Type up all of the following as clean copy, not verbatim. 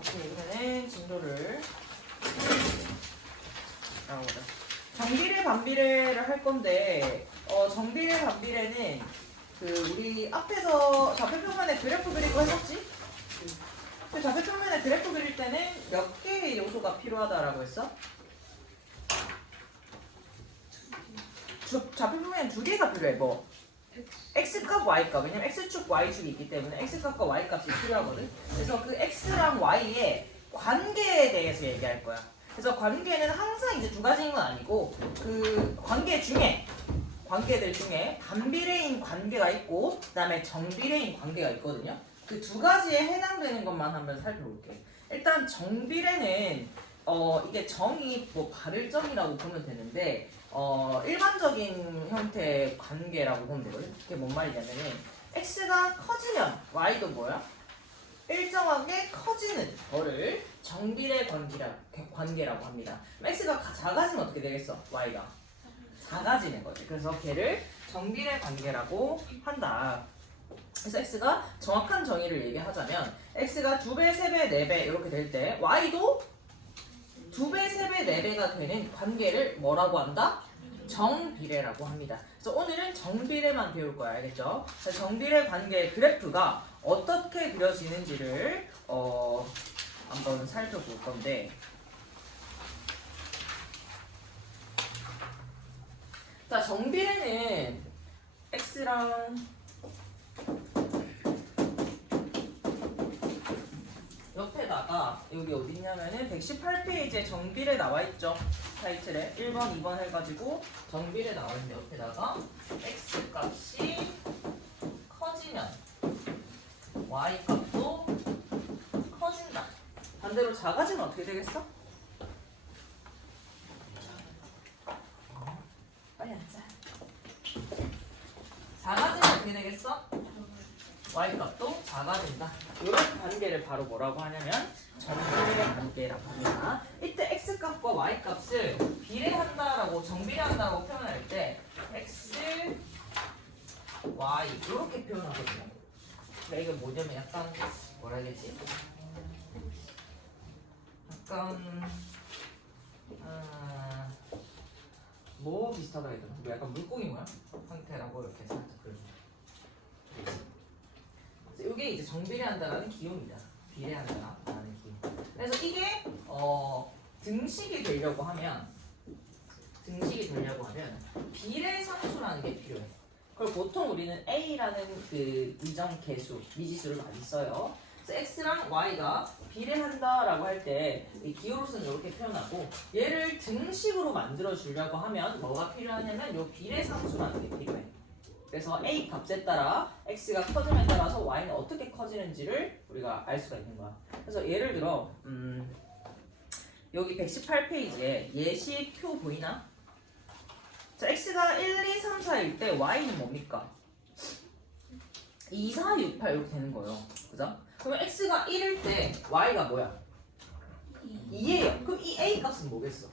오케이, 그러면은 진도를 나오자. 정비례 반비례를 할 건데 정비례 반비례는 그 우리 앞에서 좌표평면에 그래프 그리고 했었지? 그 좌표평면에 그래프 그릴 때는 몇 개의 요소가 필요하다라고 했어? 좌표평면에 두 개가 필요해. 뭐 x값, y값. 왜냐면 x축, y축이 있기 때문에 x값과 y값이 필요하거든. 그래서 그 x랑 y의 관계에 대해서 얘기할 거야. 그래서 관계는 항상 이제 두 가지인 건 아니고 그 관계 중에 관계들 중에 반비례인 관계가 있고 그다음에 정비례인 관계가 있거든요. 그 두 가지에 해당되는 것만 한번 살펴볼게요. 일단 정비례는 이게 정이 뭐 발을정이라고 보면 되는데 일반적인 형태의 관계라고 보면 되거든요. 그게 뭔 말이냐면은 x가 커지면 y도 뭐야? 일정하게 커지는 거를 정비례 관계라고 합니다. x가 작아지면 어떻게 되겠어? y가 작아지는 거지. 그래서 걔를 정비례 관계라고 한다. 그래서 x가 정확한 정의를 얘기하자면 x가 2배, 3배, 4배 이렇게 될 때 y도 2배, 3배, 4배가 되는 관계를 뭐라고 한다? 정비례라고 합니다. 그래서 오늘은 정비례만 배울 거야. 알겠죠? 정비례 관계의 그래프가 어떻게 그려지는지를 한번 살펴볼 건데 자, 정비례는 x랑 옆에다가 여기 어디 있냐면은 118페이지에 정비례 나와 있죠. 타이틀에 1번, 2번 해가지고 정비례 나와 있는데 옆에다가 x 값이 커지면 y 값도 커진다. 반대로 작아지면 어떻게 되겠어? 빨리 앉자. 작아지면 어떻게 되겠어? y 값도 작아진다. 이런 관계를 바로 뭐라고 하냐면 정비례 관계라고 합니다. 이때 x 값과 y 값을 비례한다라고 정비례한다라고 표현할 때 x, y 이렇게 표현하거든요. 그러니까 이게 뭐냐면 약간 뭐라 해야 되지? 약간 뭐 비슷하다 해야 되나? 뭐 약간 물고기 모양 형태라고 이렇게 살짝 그려줍니다. 이게 이제 정비례한다라는 기호입니다. 비례한다라는 기호. 그래서 이게 등식이 되려고 하면 비례상수라는 게 필요해. 그걸 보통 우리는 a라는 그 이정 계수, 미지수를 많이 써요. 그래서 x랑 y가 비례한다라고 할 때 이 기호로서는 이렇게 표현하고 얘를 등식으로 만들어 주려고 하면 뭐가 필요하냐면 이 비례상수라는 게 필요해. 그래서 a 값에 따라 x가 커짐에 따라서 y는 어떻게 커지는지를 우리가 알 수가 있는 거야. 그래서 예를 들어 여기 118페이지에 예시표 보이나? 자, x가 1, 2, 3, 4일 때 y는 뭡니까? 2, 4, 6, 8 이렇게 되는 거예요. 그죠? 그러면 x가 1일 때 y가 뭐야? 2예요. 그럼 이 a 값은 뭐겠어?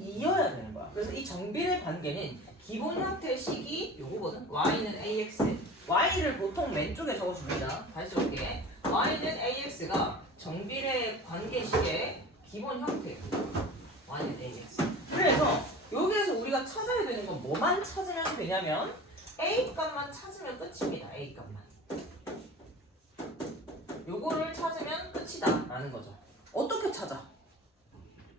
2여야 되는 거야. 그래서 이 정비례 관계는 기본 형태의 식이 요거거든. y는 ax. y를 보통 왼쪽에 적어줍니다. 다시 적을게. y는 ax가 정비례 관계식의 기본 형태. y는 ax. 그래서 여기에서 우리가 찾아야 되는 건 뭐만 찾으면 되냐면 a 값만 찾으면 끝입니다. a 값만. 요거를 찾으면 끝이다 라는 거죠. 어떻게 찾아?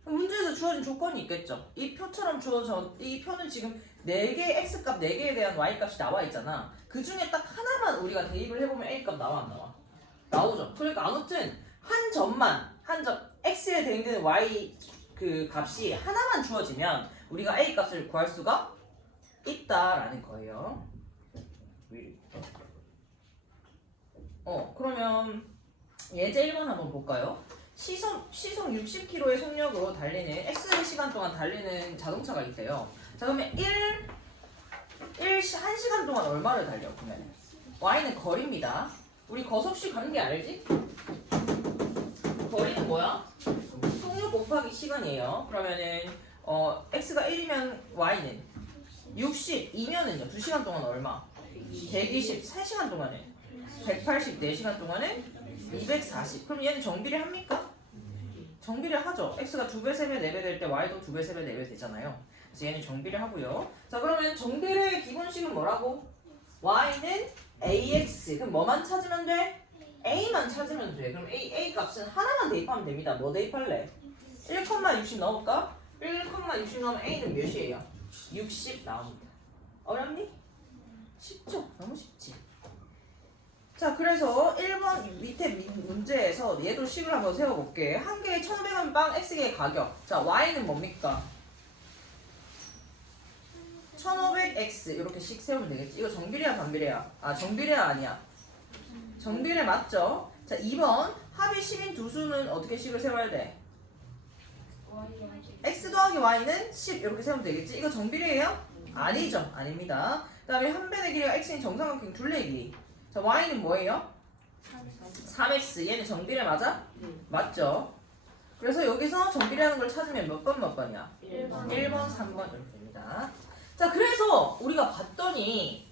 문제에서 주어진 조건이 있겠죠. 이 표처럼 주어져 이 표는 지금 4개의 x값 4개에 대한 y값이 나와 있잖아. 그 중에 딱 하나만 우리가 대입을 해보면 a값 나와 안 나와? 나오죠. 그러니까 아무튼 한 점만 x에 대응되는 y 그 값이 하나만 주어지면 우리가 a 값을 구할 수가 있다라는 거예요. 그러면 예제 1번 한번 볼까요? 시속 60km의 속력으로 달리는 x 시간 동안 달리는 자동차가 있대요. 자, 그러면 1시간 동안 얼마를 달려? 그러면 y는 거리입니다. 우리 거속시 관계 알지? 거리는 뭐야? 속력 곱하기 시간이에요. 그러면은 x가 1이면 y는 60이면은요 2시간 동안 얼마? 120 3시간 동안에 180 4시간 동안에 240. 그럼 얘는 정비례 합니까? 정비례 하죠. x가 2배, 3배, 4배 될 때 y도 2배, 3배, 4배 되잖아요. 그래서 얘는 정비례 하고요. 자, 그러면 정비례의 기본식은 뭐라고? y는 ax. 그럼 뭐만 찾으면 돼? a만 찾으면 돼. 그럼 a 값은 하나만 대입하면 됩니다. 뭐 대입할래? 1,60 넣을까? 1,60 넣으면 a는 몇이에요? 60 나옵니다. 어렵니? 쉽죠? 너무 쉽지. 자, 그래서 1번 밑에 문제에서 얘도 식을 한번 세워볼게. 한 개에 1,500원 빵 X개의 가격. 자, Y는 뭡니까? 1,500X 이렇게 식 세우면 되겠지. 이거 정비례야 반비례야? 아, 정비례야 아니야? 정비례 맞죠? 자, 2번 합의 식인 두 수는 어떻게 식을 세워야 돼? X 더하기 Y는 10 이렇게 세우면 되겠지. 이거 정비례예요? 아니죠. 아닙니다. 그 다음에 한 변의 길이가 X인 정삼각형 둘레의 길이. 자, Y는 뭐예요? 3X. 얘는 정비례 맞아? 맞죠? 그래서 여기서 정비례하는 걸 찾으면 몇 번이야? 1번, 3번 이렇게 됩니다. 자, 그래서 우리가 봤더니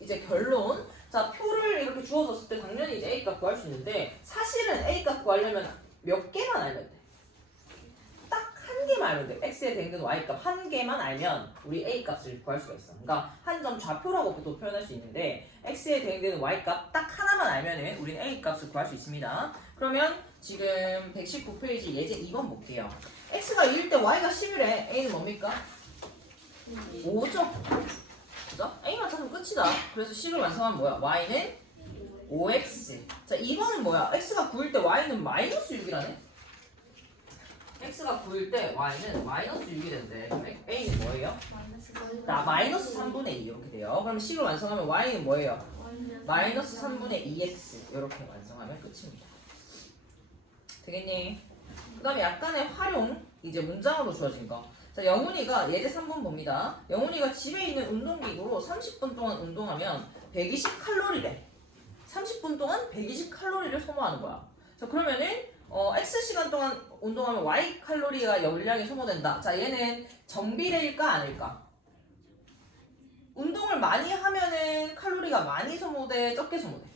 이제 결론. 자, 표를 이렇게 주어졌을 때 당연히 이제 A값 구할 수 있는데 사실은 A값 구하려면 몇 개만 알면 돼. 딱 한 개만 알면 돼. X에 대응되는 Y값 한 개만 알면 우리 A값을 구할 수가 있어. 그러니까 한 점 좌표라고 또 표현할 수 있는데 X에 대응되는 Y값 딱 하나만 알면은 우리는 A값을 구할 수 있습니다. 그러면 지금 119페이지 예제 2번 볼게요. X가 2일 때 Y가 10이래. A는 뭡니까? 5죠? 그죠? A만 찾으면 끝이다. 그래서 식을 완성하면 뭐야? Y는 5X. 자, 2번은 뭐야? X가 9일 때 Y는 마이너스 6이라네? X가 9일 때 Y는 마이너스 6이 된대. 그럼 A는 뭐예요? 마이너스 3분의 2 이렇게 돼요. 그럼 식을 완성하면 Y는 뭐예요? 마이너스 3분의 2X 이렇게 완성하면 끝입니다. 되겠니? 그 다음에 약간의 활용, 이제 문장으로 주어진 거. 자, 영훈이가 예제 3번 봅니다. 영훈이가 집에 있는 운동기구로 30분 동안 운동하면 120칼로리래. 30분 동안 120칼로리를 소모하는 거야. 자, 그러면은 X시간 동안 운동하면 Y 칼로리가 열량이 소모된다. 자, 얘는 정비례일까 아닐까? 운동을 많이 하면은 칼로리가 많이 소모돼, 적게 소모돼?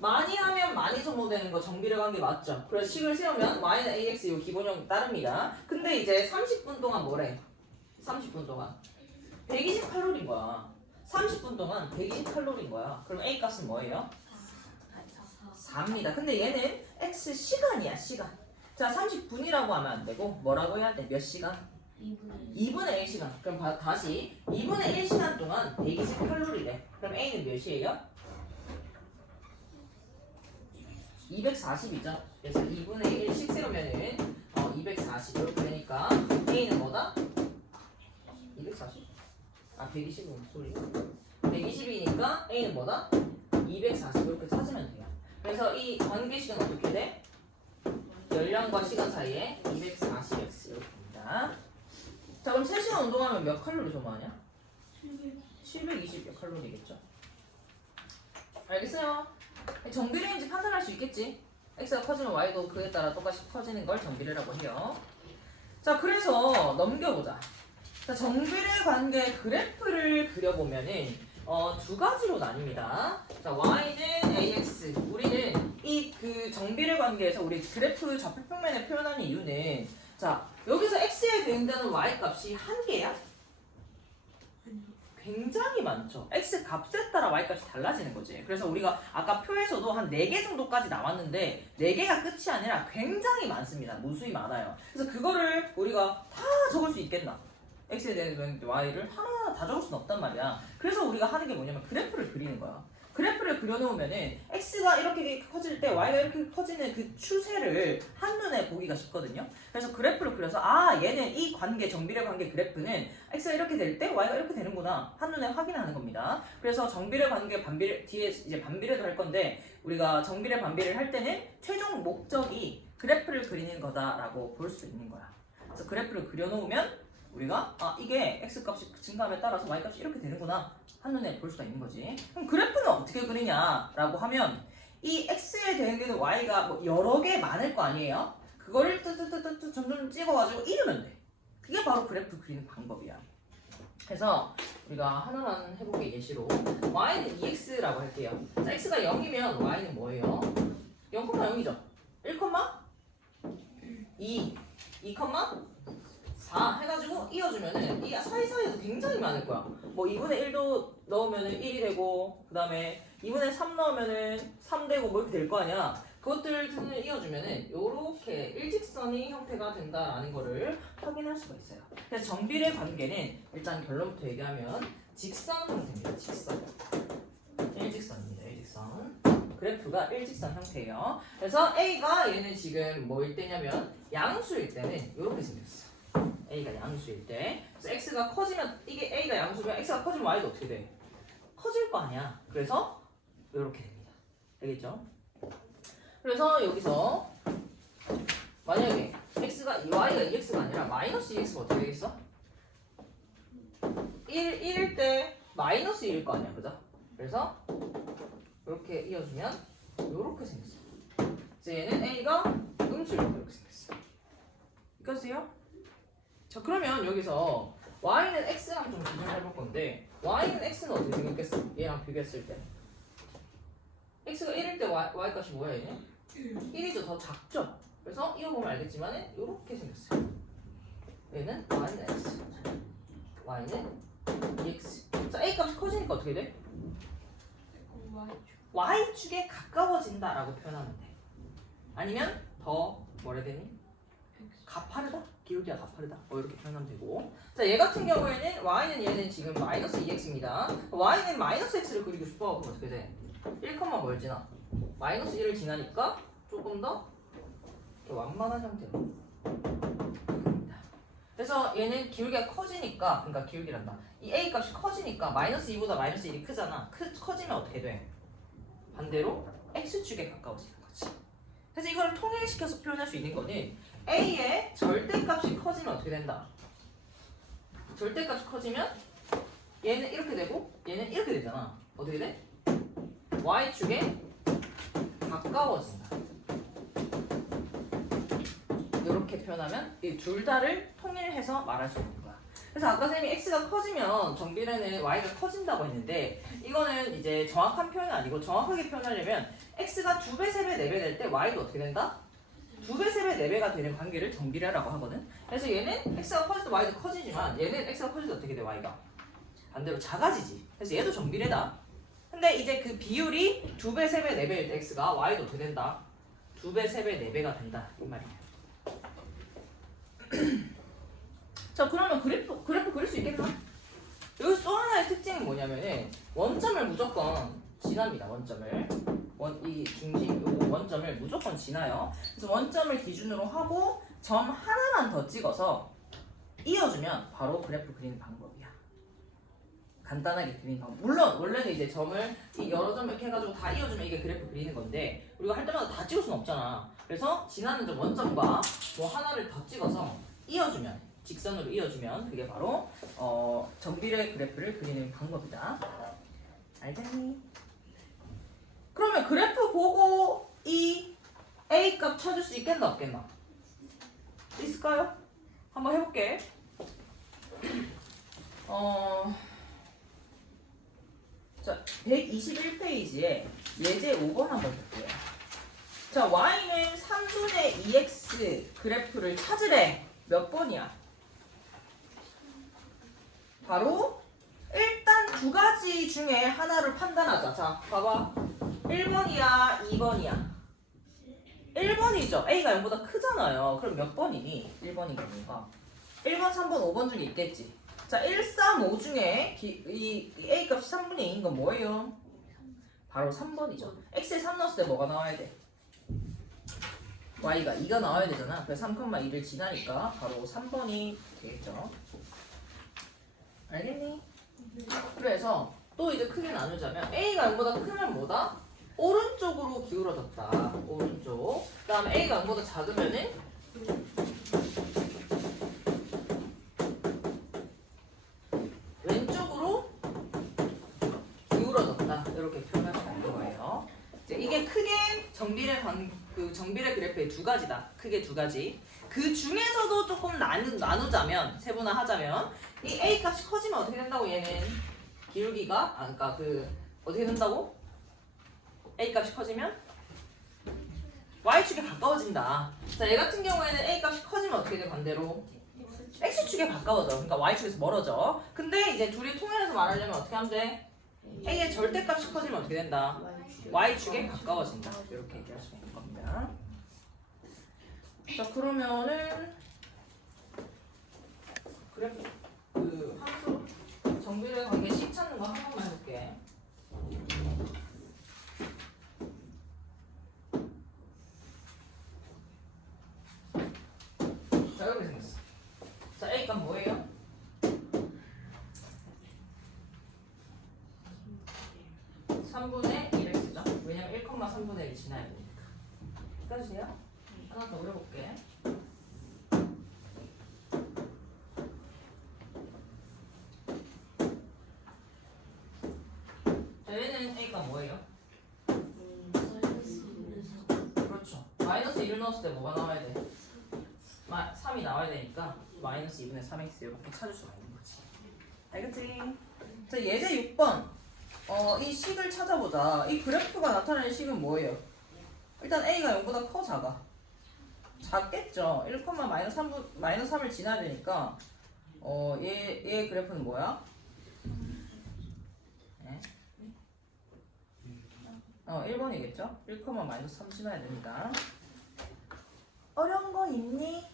많이 하면 많이 소모되는 거 정비례 관계 맞죠? 그래서 식을 세우면 Y는 AX 요 기본형 따릅니다. 근데 이제 30분 동안 뭐래? 30분 동안 120칼로리인 거야. 30분 동안 120칼로리인 거야. 그럼 A 값은 뭐예요? 4입니다. 근데 얘는 X 시간이야, 시간. 자, 30분이라고 하면 안 되고 뭐라고 해야 돼? 몇 시간? 2분의 1시간. 그럼 다시 2분의 1시간 동안 120칼로리래. 그럼 A는 몇이에요? 240이죠. 그래서 2분의 1씩 세우면은 240 이렇게 되니까 A는 뭐다? 240? 아, 120은 소리. 120이니까 A는 뭐다? 240 이렇게 찾으면 돼요. 그래서 이 관계식은 어떻게 돼? 열량과 시간 사이에 240x 이렇게 됩니다. 자, 그럼 3시간 운동하면 몇 칼로리 소모하냐? 720몇 칼로리겠죠. 알겠어요? 정비례인지 판단할 수 있겠지? X가 커지면 Y도 그에 따라 똑같이 커지는 걸 정비례라고 해요. 자, 그래서 넘겨보자. 자, 정비례 관계 그래프를 그려보면은 두 가지로 나뉩니다. 자, Y는 AX. 우리는 이 그 정비례 관계에서 우리 그래프 좌표평면에 표현하는 이유는 자, 여기서 X에 대응되는 Y 값이 한 개야? 굉장히 많죠. X 값에 따라 Y 값이 달라지는 거지. 그래서 우리가 아까 표에서도 한 4개 정도까지 나왔는데 4개가 끝이 아니라 굉장히 많습니다. 무수히 많아요. 그래서 그거를 우리가 다 적을 수 있겠나? X에 대한 Y를 하나하나 다 적을 수는 없단 말이야. 그래서 우리가 하는 게 뭐냐면 그래프를 그리는 거야. 그래프를 그려놓으면은 X가 이렇게 커질 때 Y가 이렇게 커지는 그 추세를 한눈에 보기가 쉽거든요. 그래서 그래프를 그려서 얘는 이 관계, 정비례 관계 그래프는 X가 이렇게 될 때 Y가 이렇게 되는구나 한눈에 확인하는 겁니다. 그래서 정비례 관계, 반비례, 뒤에 이제 반비례도 할 건데 우리가 정비례, 반비례를 할 때는 최종 목적이 그래프를 그리는 거다라고 볼 수 있는 거야. 그래서 그래프를 그려놓으면 우리가 이게 X값이 증가함에 따라서 Y값이 이렇게 되는구나 한눈에 볼 수가 있는 거지. 그럼 그래프는 어떻게 그리냐라고 하면 이 X에 대응되는 Y가 뭐 여러 개 많을 거 아니에요? 그거를 뜨뜨뜨뜨 점점 찍어가지고 이르면 돼. 그게 바로 그래프 그리는 방법이야. 그래서 우리가 하나만 해보게 예시로 Y는 2X라고 할게요. 자, X가 0이면 Y는 뭐예요? 0,0이죠. 1, 2, 2, 4 해가지고 이어주면은 이 사이사이에도 굉장히 많을 거야. 뭐 2분의 1도 넣으면은 1이 되고, 그 다음에 2분의 3 넣으면은 3 되고 뭐 이렇게 될 거 아니야. 그것들을 이어주면은 요렇게 일직선이 형태가 된다라는 거를 확인할 수가 있어요. 그래서 정비례 관계는 일단 결론부터 얘기하면 직선 형태입니다. 직선. 일직선입니다. 일직선. 그래프가 일직선 형태예요. 그래서 A가 얘는 지금 뭐일 때냐면 양수일 때는 이렇게 생겼어. A가 양수일 때. 그래서 X가 커지면 이게 A가 양수면 X가 커지면 Y도 어떻게 돼? 커질 거 아니야. 그래서 이렇게 됩니다. 알겠죠? 그래서 여기서 만약에 X가 Y가 2X가 아니라 마이너스 2X가 어떻게 되겠어? 1일 때 마이너스 1일 거 아니야. 그죠? 그래서 이렇게 이어주면 이렇게 생겼어. 그래서 얘는 A가 음수로 이렇게 생겼어. 이해가세요? 자, 그러면 여기서 Y는 X랑 좀 비교를 해볼 건데 Y는 X는 어떻게 생겼겠어? 얘랑 비교했을 때 X가 1일 때 Y 값이 뭐야 얘는? 1이죠. 더 작죠? 그래서 이어보면 알겠지만 이렇게 생겼어요. 얘는 Y는 X, Y는 EX. 자, A 값이 커지니까 어떻게 돼? Y축에 가까워진다라고 표현하면 돼. 아니면 더 뭐라 해야 되니? 가파르다? 기울기가 가파르다? 뭐 이렇게 표현하면 되고. 자, 얘 같은 경우에는 Y는 얘는 지금 마이너스 2X입니다. Y는 마이너스 X를 그리고 싶어. 그럼 어떻게 돼? 1, 뭘 지나? 마이너스 1을 지나니까 조금 더 완만한 형태로. 그래서 얘는 기울기가 커지니까, 그러니까 기울기란다. 이 A 값이 커지니까 마이너스 2보다 마이너스 1이 크잖아. 커지면 어떻게 돼? 반대로 X축에 가까워지는 거지. 그래서 이걸 통일시켜서 표현할 수 있는 거는 A의 절대값이 커지면 어떻게 된다? 절대값이 커지면 얘는 이렇게 되고 얘는 이렇게 되잖아. 어떻게 돼? Y축에 가까워진다. 이렇게 표현하면 이 둘 다를 통일해서 말할 수 있는 거야. 그래서 아까 쌤이 X가 커지면 정비례는 Y가 커진다고 했는데 이거는 이제 정확한 표현이 아니고 정확하게 표현하려면 X가 2배, 3배, 4배 될 때 Y도 어떻게 된다? 2배, 3배, 4배가 되는 관계를 정비례라고 하거든. 그래서 얘는 X가 커질 때 Y도 커지지만 얘는 X가 커질 때 어떻게 돼? Y가 반대로 작아지지. 그래서 얘도 정비례다. 근데 이제 그 비율이 2배, 3배, 4배일 때 X가 Y도 어떻게 된다? 2배, 3배, 4배가 된다. 이 말이에요. 자, 그러면 그래프 그릴 수 있겠나? 여기서 또 하나의 특징은 뭐냐면은 원점을 무조건 지납니다. 원점을 이 중심 요거 원점을 무조건 지나요. 그래서 원점을 기준으로 하고 점 하나만 더 찍어서 이어주면 바로 그래프 그리는 방법이야. 간단하게 그리는 방법. 물론 원래는 이제 점을 여러 점 이렇게 해가지고 다 이어주면 이게 그래프 그리는 건데 우리가 할 때마다 다 찍을 수는 없잖아. 그래서 지나는 점 원점과 뭐 하나를 더 찍어서 이어주면 직선으로 이어주면 그게 바로 정비례 그래프를 그리는 방법이다. 알겠니? 그러면 그래프 보고 이 A 값 찾을 수 있겠나 없겠나? 있을까요? 한번 해볼게. 자, 121페이지에 예제 5번 한번 볼게요. 자, Y는 3분의 2X 그래프를 찾으래. 몇 번이야? 바로 일단 두 가지 중에 하나를 판단하자. 자, 봐봐. 1번이야, 2번이야. 1번이죠. A가 0보다 크잖아요. 그럼 몇 번이니? 1번이니까. 1번, 3번, 5번 중에 있겠지. 자, 1, 3, 5 중에 이 A 값이 3분의 2인 건 뭐예요? 바로 3번이죠. X에 3 넣었을 때 뭐가 나와야 돼? Y가 2가 나와야 되잖아. 그래서 3,2를 지나니까 바로 3번이 되겠죠. 알겠니? 그래서 또 이제 크게 나누자면 A가 0보다 크면 뭐다? 오른쪽으로 기울어졌다. 오른쪽. 그 다음에 A가 0보다 작으면은 왼쪽으로 기울어졌다. 이렇게 표현할 수 있는 거예요. 이게 크게 정비례 그래프의 두 가지다. 크게 두 가지. 그 중에서도 조금 나누자면, 세분화하자면, 이 A 값이 커지면 어떻게 된다고 얘는? 기울기가, 그러니까 어떻게 된다고? A 값이 커지면? y축에 가까워진다. 자, 얘 같은 경우에는 a 값이 커지면 어떻게 돼? 반대로 x축에 가까워져. 그러니까 y축에서 멀어져. 근데 이제 둘이 통일해서 말하려면 어떻게 하면 돼? a의 절대값이 커지면 어떻게 된다? y축에 가까워진다. 이렇게 얘기할 수 있는 겁니다. 자, 그러면은 그래 그 함수 정비례 관계 식 찾는 거 한 번만 해볼게. 자, 이렇게 생겼어. 자, a 값 뭐예요? (3분의 200죠) 왜냐면 1,3분의 1 지나야 되니까. 써주세요. 하나 더 그려볼게. 자, 얘는 a 값 뭐예요? 그렇죠. 마이너스 1을 넣었을 때 뭐가 나와야 돼? 3이 나와야 되니까 마이너스 2분의 3x 이렇게 찾을 수가 있는 거지. 알겠지? 자, 예제 6번. 이 식을 찾아보자. 이 그래프가 나타내는 식은 뭐예요? 일단 a가 0보다 커, 작아? 작겠죠. 1, 마이너스 3을 지나야 되니까 얘 그래프는 뭐야? 네? 1번이겠죠? 1, 마이너스 3 지나야 되니까. 어려운 거 있니?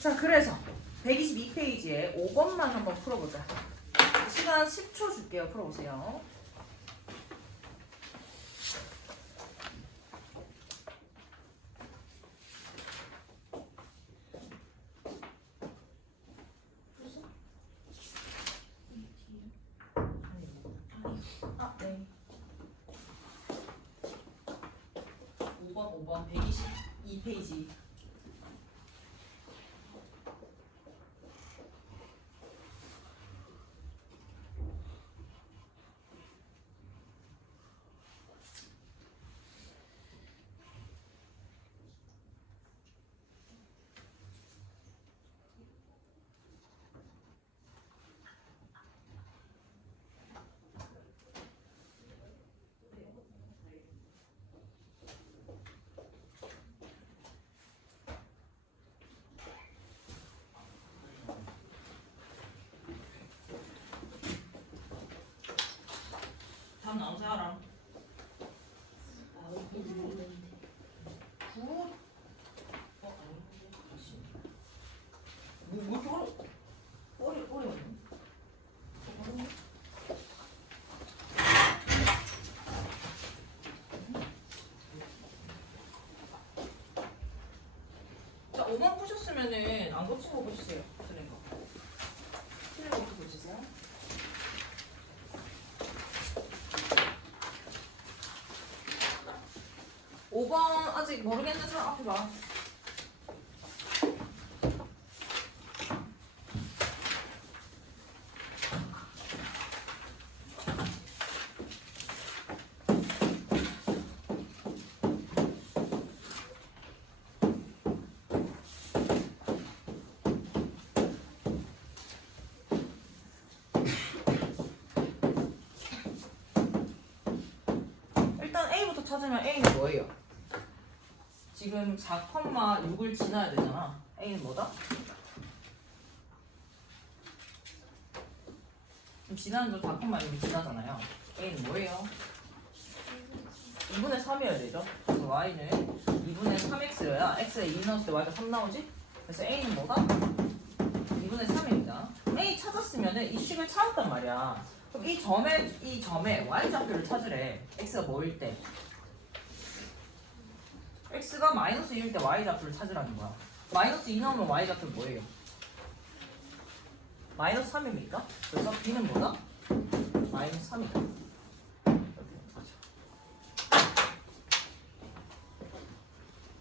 자, 그래서 122페이지에 5번만 한번 풀어보자. 시간 10초 줄게요. 풀어보세요. 네. 5번 122페이지. 답 나오세요, 알아? 9. 뭐 이렇게 어려웠네. 자, 5번 푸셨으면은 안 고친 거 보시세요. 틀린 거. 틀린 거부터 보시세요. 5번 아직 모르겠는 사람 앞에 봐. 일단 A부터 찾으면 A는 뭐예요? 지금 4,6을 지나야 되잖아. A는 뭐다? 지금 지나는 중 4,6이 지나잖아요. A는 뭐예요? 2분의 3이어야 되죠. 그래서 Y는 2분의 3X여야 X에 2 넣었을 때 Y가 3 나오지? 그래서 A는 뭐다? 2분의 3입니다. A 찾았으면 이 식을 찾았단 말이야. 그럼 이 점에 Y좌표를 찾으래. X가 뭐일 때? X가 마이너스 2일 때 Y좌표를 찾으라는 거야. 마이너스 2 나오면 Y좌표 뭐예요? 마이너스 3입니까? 그래서 B는 뭐다? 마이너스 3이다.